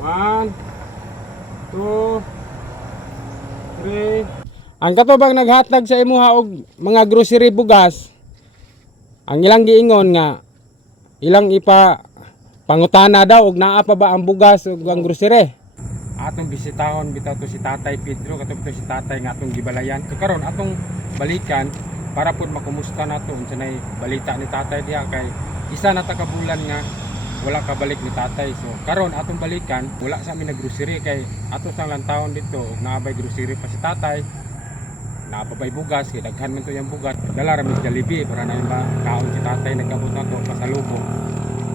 1, 2, 3. Ang katubang naghatag sa imuha og mga grocery bugas, ang ilang giingon nga ilang ipa pangutana daw og naa pa ba ang bugas ug ang grocery. Atong bisitahon bitaw to si Tatay Pedro, katong to si Tatay nga atong gibalayan. So karon atong balikan para pud makumusta nato unsa nay balita ni Tatay diha, kay isa na ta ka bulan nga wala ka balik ni Tatay. So karon atong balikan, wala sa amin na grocery kay ato sang lantawon dito ug naabay grocery pa si Tatay. Naapabay bugas, kay daghan man to yung bugas. Dala ra mi Jollibee para na ba kaon si Tatay nagabot na to pasalubong.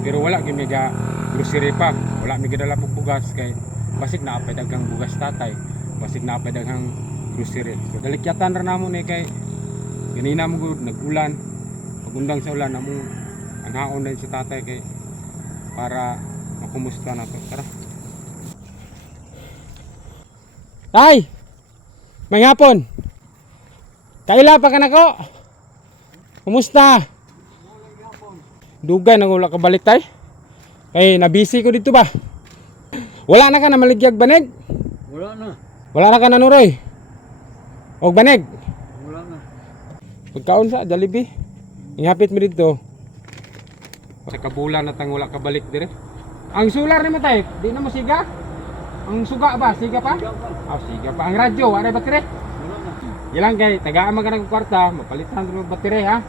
Pero wala gyud mi ga grocery pa. Wala mi gidala pug bugas kay basig naapay daghang bugas Tatay. Basig naapay daghang grocery. So dalikyatan ra namo ni kay ganina mo gud nag-ulan. Pagundang sa ulan namo ang haon din si Tatay kay para makumusta na to. Tara. Tay! May hapon! Kaila pa ka nako? Kumusta? Dugay nang wala ka balik tay? Kay nabisi ko dito ba? Wala na ka na maligyag banig? Wala na. Wala na ka nanuroy? Og banig? Wala na. Pagkaon sa Jollibee. Ihapit mo dito. Sa kabulan na tang wala ka balik dire. Ang solar ni mo tay, di na mo siga? Ang suga ba? Siga pa? Ah, siga pa. Ang radyo, wala battery? Wala na. Ilang kay tagaan man ka ng kwarta, mapalitan rin ng battery ha.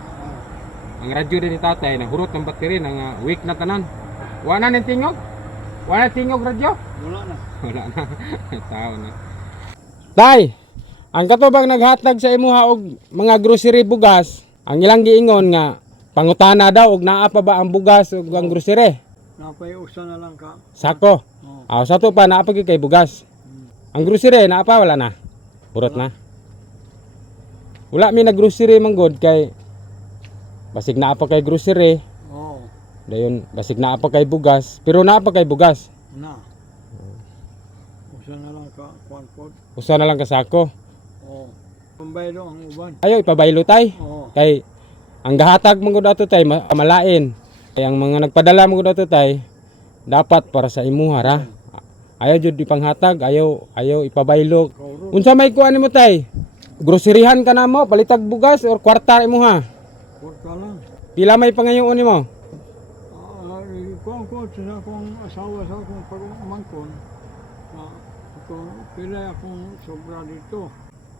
Ang radyo din ni Tatay, nahurot ng battery ng week na tanan. Wala na ng tingog? Wala na tingog radyo? Wala na. Wala na. Tao na. Tay, ang katubang naghatag sa imuha og mga grocery bugas, ang ilang giingon nga pangutana daw og naa pa ba ang bugas ug ang grocery? Napayusa na lang ka. Sako. Oh. Sa to pa naa pa gyud kay bugas. Ang grocery naa pa wala na. Purot na. Wala mi na grocery manggod kay basig naa pa kay grocery. Oh. Dayon basig naa pa kay bugas, pero naa pa kay bugas. Na. Usa na lang ka kuan pod. Usa na lang ka sako. Oh. Pambaylo ang uban. Ayo ipabaylo tay. Oh. Kay ang gahatag manggod ato tay malain. Kay ang mga nagpadala manggod ato tay dapat para sa imuha ra. Ayaw jud ipanghatag, ayaw ipabaylo. Kauro. Unsa may kuan nimo tay? Groceryhan ka na mo, palitag bugas or kwarta imuha. Porta lang. Pila may pangayoon nimo? Kuan ko sa akong asawa sa akong pagmangkon. Kung pila akong sobra dito.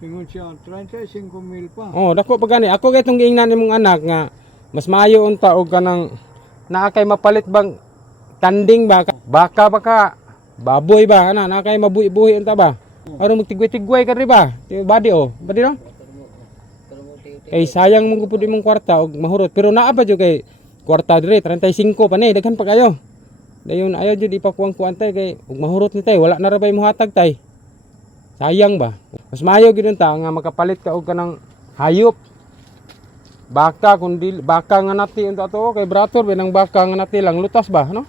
Ingon siya 35,000 pa. Oh, dako pa gani. Ako kay tong giingnan nimong anak nga mas maayo unta og kanang naa kay mapalit bang tanding ba, baka baboy ba ana, naa kay mabuhi-buhi unta ba. Aron magtigway-tigway ka ri ba? Body oh, body no? Kay sayang mo gud imong kwarta og mahurot, pero naa pa jud kay kwarta dire 35 pa ni, daghan pa kayo. Dayon ayaw jud ipakuwang-kuan tay kay ug mahurot ni tay, wala na ra bay mohatag tay. Sayang ba? Mas maayo gid unta nga makapalit ka og kanang hayop. Baka kundi baka nga nati unta to kay brator binang baka nga nati lang lutas ba, no?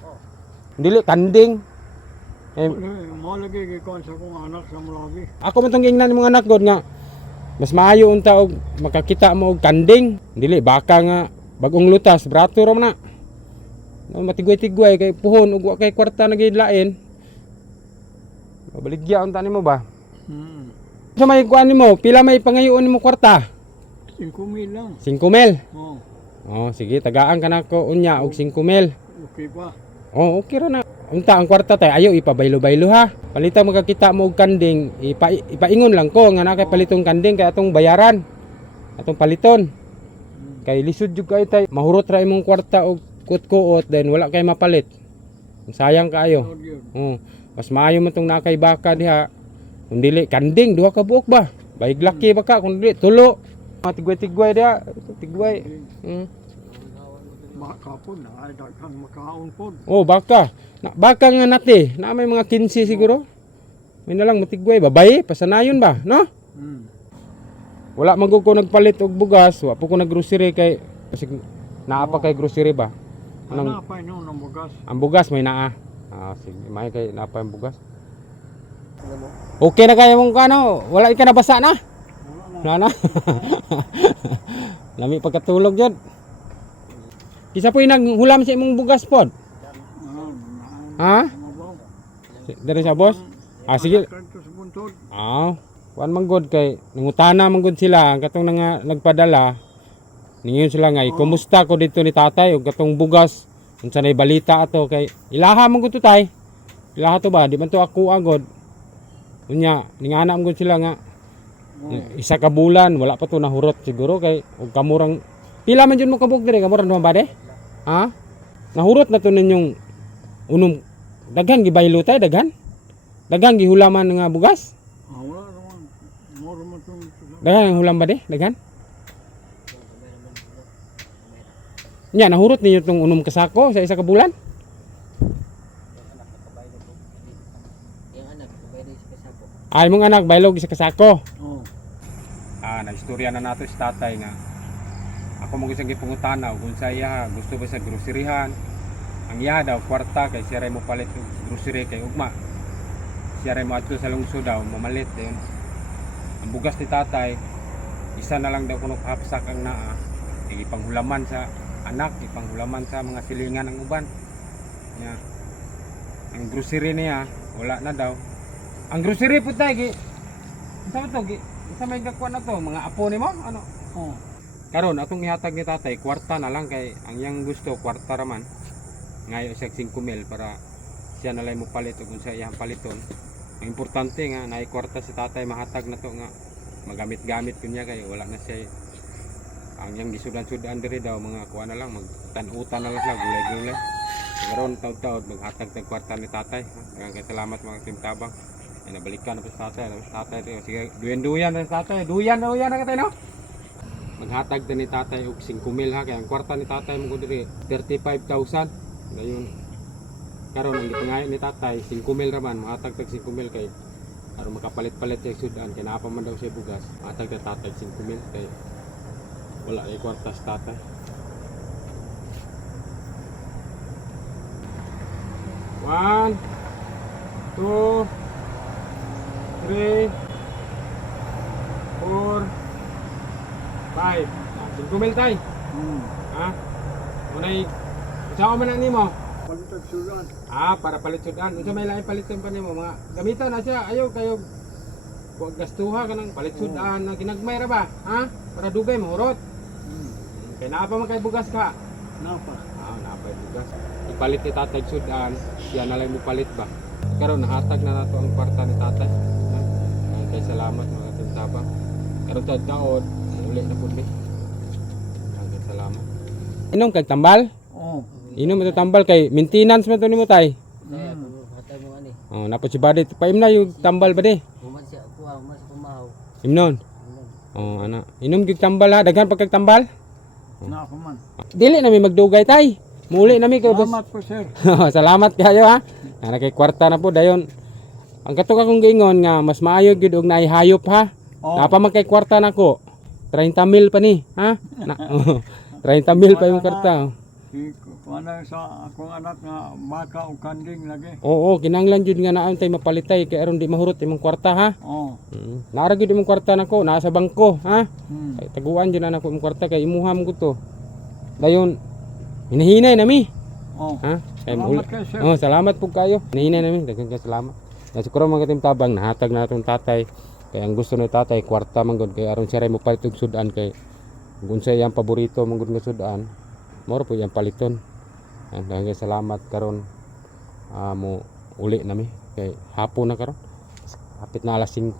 Dili tanding. Mo lagi kay kuan sa akong anak sa Mulabi. Ako man tong giingnan imong anak god nga mas maayo unta og makakita mo og kanding, dili baka nga bagong lutas, brator man na. No, matigway-tigway kay puhon ug wa kay kwarta nagidlain. Mabaligya unta nimo ba? Sa may kuan nimo, pila may pangayoon nimo kwarta? 5,000 lang. 5,000. Oh. Oh, sige, tagaan ka na ko unya og 5,000. Okay pa. Oh, okay ra na. Unta ang kwarta tay, ayo ipabaylo-baylo ha. Palita magkakita mo og kanding, ipaingon lang ko nga na kay palitong kanding kay atong bayaran. Atong paliton. Kay lisod jud kay tay, mahurot ra imong kwarta og kuot-kuot then wala kay mapalit. Sayang kaayo. Oh, mas maayo man tong nakay baka diha. Kung dili kanding duha ka buok ba? Bayig laki baka kung dili tulo. Tigway-tigway diha, tigway. Makapon na ay daghang makaon pod. Oh, baka. Baka nga nati, na may mga 15 siguro. May na lang matigway, babay, pasanayon ba, no? Wala magud ko nagpalit og bugas, wa po ko naggrocery kay kasi naa pa kay grocery ba. Ano pa ino ng bugas? Ang bugas may naa. Ah, sige, may kay naa pa ang bugas. Okay na kaya mong kano? Wala ka nabasa na? Wala na. Lami pagkatulog jud. Kisa po naghulam sa imong bugas pod. Ha? Dere sa boss. Ah sige. Kanto sa buntod. Kuan man gud kay nangutana man gud sila ang katong nagpadala. Ningon sila nga, kumusta ko dito ni tatay ug katong bugas. Unsa nay balita ato kay ilaha man gud to tay. Ilaha to ba? Di man to ako agod. Unya, ningana man gud sila nga isa ka bulan wala pa to nahurot siguro kay ug kamurang pila man jud mo kabuk dire kamurang duha ba de? Ha? Nahurot na to ninyong unom daghan gibaylo tay daghan. Daghan gihulaman nga bugas. Wala naman. Moro man itong... Daghan ang hulam ba de? Daghan? Nya nahurot ninyo tong unom kasako sa isa ka bulan? Ay mong anak baylog isa kasako. Oh. Naistorya na nato si tatay nga. Ako mo gisang gipungutana kung sa iya gusto ba sa groceryhan. Ang iya daw kwarta kay siya ray mo palit og grocery kay ugma. Siya ray mo adto sa lungsod daw mamalit yun. Ang bugas ni tatay isa na lang daw kuno hapsak ang naa. Ipanghulaman sa anak, ipanghulaman sa mga silingan ng uban. Nya. Ang grocery niya wala na daw. Ang grocery po tayo, isa ba ito? Isa may gakuan na to, mga apo ni mo? Ano? Oh. Karon atong ihatag ni tatay, kwarta na lang kay ang yang gusto, kwarta raman. Ngayon siya 5 mil para siya na lang mo palit kung sa iyang paliton. Ang importante nga, naay kwarta si tatay, mahatag na to nga. Magamit-gamit ko niya kay wala na siya. Ang yang gisudan-sudan diri daw, mga kuha na lang, magtan-utan na lang sila, gulay-gulay. Karon taud-taud, maghatag ng kwarta ni tatay. Maraming salamat mga timtabang. Ay nabalikan na sa tatay, sige, duyan na sa tatay, duyan na katay no. Maghatag din ni tatay og 5 mil ha, kay ang kwarta ni tatay mo ko diri 35,000. Dayon. Karon ang gipangayo ni tatay 5 mil raman, maghatag tag 5 mil kay aron makapalit-palit sa sudan kay naa pa man daw siya bugas. Maghatag ta tatay 5 mil kay wala ay kwarta sa tatay. One, 2, 3, 4, 5. 5 mil tay. Ha? Unay, saan man ang nimo? Palitag sudan. Para palit sudan. Unsa may lain paliton pa nimo mga gamitan na siya. Ayaw kayo kuwag gastuha ka ng palit sudan na ginagmay ra ba? Ha? Para dugay mahurot. Kaya naa pa man kay bugas ka. Napa. Naa pa bugas. Ipalit ni tatay sudan, siya na lang mo palit ba? Karon nahatag na nato ang kwarta ni tatay. Kay salamat mga tintabang. Karon taud uli na pud ni. Kay salamat. Inom kag tambal? Oh. Inom ito tambal kay maintenance man to nimo tay. Hatay mo ani. Napot si bade paim na yung tambal ba di? Human siya kuha, human sa kumahaw. Imnon. Ana. Inom gyud tambal ha, daghan pag kag tambal. Na ako man. Dili na mi magdugay tay. Muli na mi kay boss. Salamat po sir. Salamat kayo ha. Kay kwarta na po dayon. Ang katok akong giingon nga mas maayo gyud og naihayop ha. Napa man kay kwarta nako. 30 mil pa ni, ha? 30 mil pa yung kwarta. Kuana sa akong anak nga baka o kanding lagi. Oo, kinahanglan jud nga naon tay mapalitay kay aron di mahurot imong kwarta ha. Oh. Nara gyud imong kwarta nako, naa sa bangko, ha? Kay taguan jud na nako imong kwarta kay imuha mo ko to. Dayon hinahinay nami. Oh. Ha? Kay Salamat kayo, sir. salamat po kayo. Hinahinay nami, daghan ka salamat. Siguro mga timtabang nahatag na natong tatay. Kaya ang gusto ni tatay kwarta man gud kay aron siya ray mo palit og sudan kay kung sa iyang paborito man gud nga sudan. Moro po iyang paliton. Dahil salamat karon mo uli nami kay hapon na karon. Hapit na alas 5.